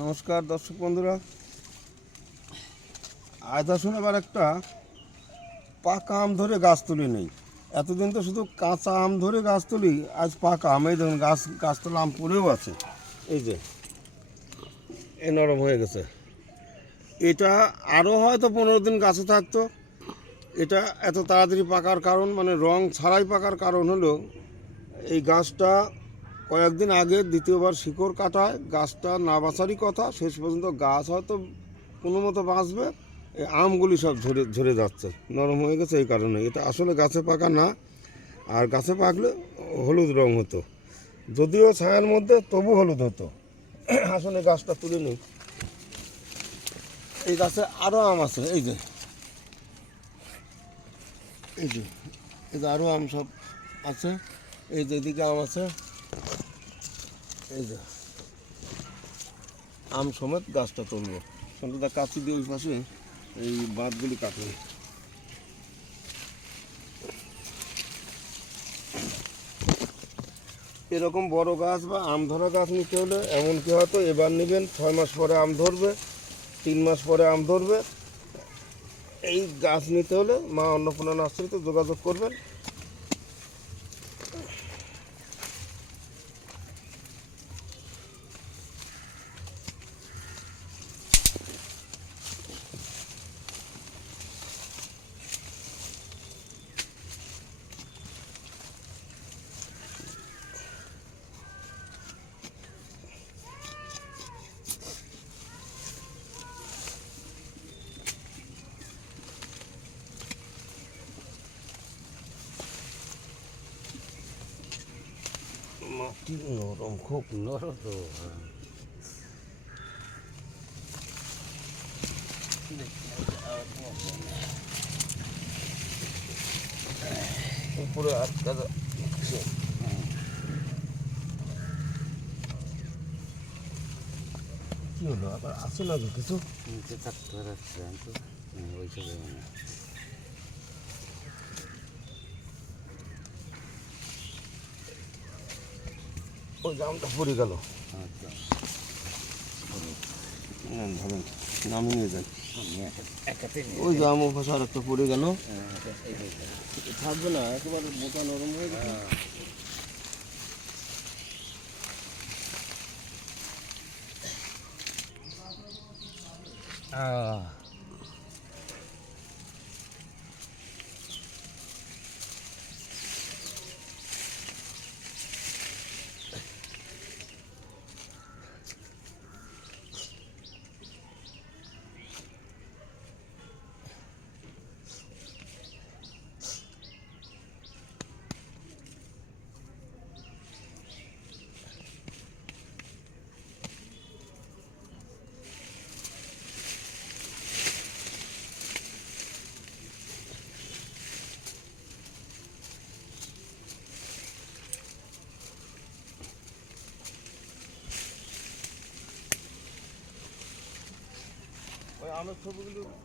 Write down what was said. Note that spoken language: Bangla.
নমস্কার দর্শক বন্ধুরা, আজ আসুন এবার একটা পাকা আম ধরে গাছ তুলি নেই। এতদিন তো শুধু কাঁচা আম ধরে গাছ তুলি, আজ পাকা আম। এই দেখুন গাছতলা আম পড়েও আছে, এই যে এ নরম হয়ে গেছে। এটা আরও হয়তো 15 দিন গাছে থাকতো। এটা এত তাড়াতাড়ি পাকার কারণ, মানে রং ছাড়াই পাকার কারণ হলো এই গাছটা কয়েকদিন আগে দ্বিতীয়বার শিকড় কাটায়। গাছটা না বাঁচারই কথা, শেষ পর্যন্ত গাছ হয়তো কোনো মতো বাঁচবে, এই আমগুলি সব ঝরে ঝরে যাচ্ছে, নরম হয়ে গেছে। এই কারণে এটা আসলে গাছে পাকা না। আর গাছে পাকলে হলুদ রং হতো, যদিও ছায়ার মধ্যে তবু হলুদ হতো। আসলে গাছটা তুলে নিই। এই গাছে আরও আম আছে, এই যে এই যে এই যে আরও আম সব আছে। এই যে এদিকে আম আছে, এই যে আম সমেত গাছটা তুলবো। সন্ধ্যা কাছি দিয়ে ওই পাশে এই বাঁধগুলি কাটুন। এরকম বড় গাছ বা আম ধরা গাছ নিতে হলে এমনকি হয়তো এবার নেবেন, 6 মাস পরে আম ধরবে, 3 মাস পরে আম ধরবে। এই গাছ নিতে হলে মা অন্নপূর্ণা নার্সারিতে যোগাযোগ করবেন। মাটি নরম, খুব নরম তো। উপরে আটকা যাচ্ছে। কি হলো, আবার আছে না কিছু? নিচে থাকতে পারছে তো ওই সব ওই জামটা পড়ে গেল। আচ্ছা ধরেন নামিয়ে নিয়ে যান। একাতে ওই জাম ওপাশে আর একটা পড়ে গেল, এই থাকবে না, একেবারে মোটা নরম হয়ে গেছে। ওই আমের ছবিগুলো